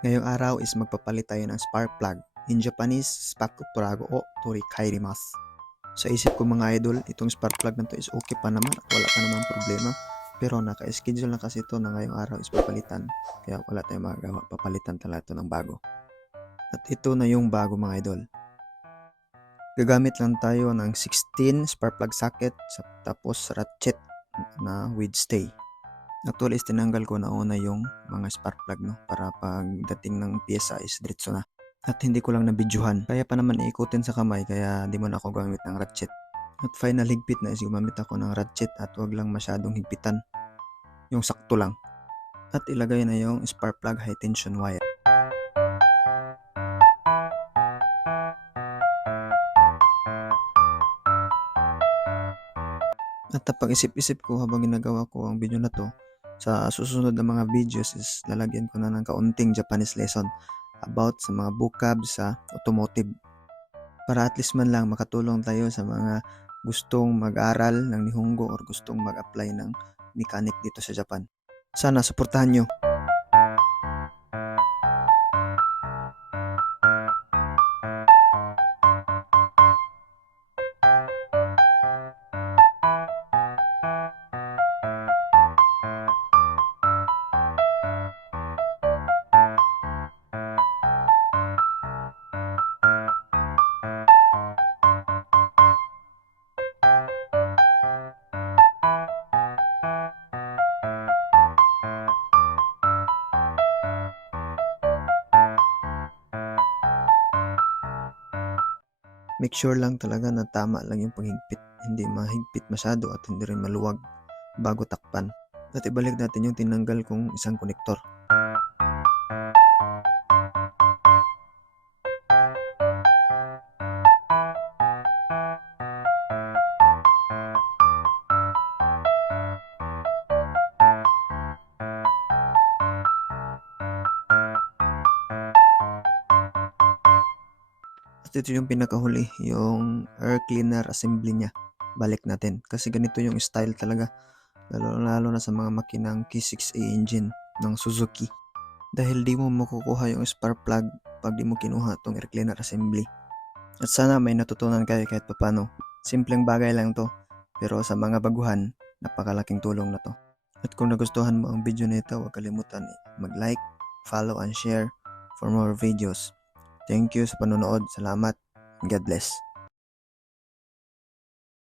Ngayong araw is magpapalit tayo ng spark plug. In Japanese, spaku turago o torikairimasu. Sa isip ko mga idol, itong spark plug na to is okay pa naman at wala pa naman problema. Pero naka-schedule na kasi ito na ngayong araw is papalitan. Kaya wala tayong magagawa, papalitan talaga ito ng bago. At ito na yung bago mga idol. Gagamit lang tayo ng 16 spark plug socket tapos ratchet na with stay. Actually is tinanggal ko na una yung mga spark plug no, para pagdating ng pyesa is diretso na. At hindi ko lang nabidyohan. Kaya pa naman iikutin sa kamay kaya di mo na ako gamit ng ratchet. At final higpit na is gumamit ako ng ratchet at wag lang masyadong higpitan. Yung sakto lang. At ilagay na yung spark plug high tension wire. At pag-isip-isip ko habang ginagawa ko ang video na to, sa susunod na mga videos is lalagyan ko na ng kaunting Japanese lesson about sa mga vocab sa automotive. Para at least man lang makatulong tayo sa mga gustong mag-aral ng Nihongo or gustong mag-apply ng mechanic dito sa Japan. Sana suportahan nyo. Make sure lang talaga na tama lang yung paghigpit, hindi mahigpit masyado at hindi rin maluwag bago takpan. At ibalik natin yung tinanggal kong isang konektor. At ito yung pinakahuli, yung air cleaner assembly niya. Balik natin. Kasi ganito yung style talaga. Lalo na sa mga makinang K6A engine ng Suzuki. Dahil di mo makukuha yung spark plug pag di mo kinuha itong air cleaner assembly. At sana may natutunan kayo kahit papano. Simpleng bagay lang to. Pero sa mga baguhan, napakalaking tulong na to. At kung nagustuhan mo ang video nito, huwag kalimutan mag-like, follow, and share for more videos. Thank you sa panonood. Salamat. God bless.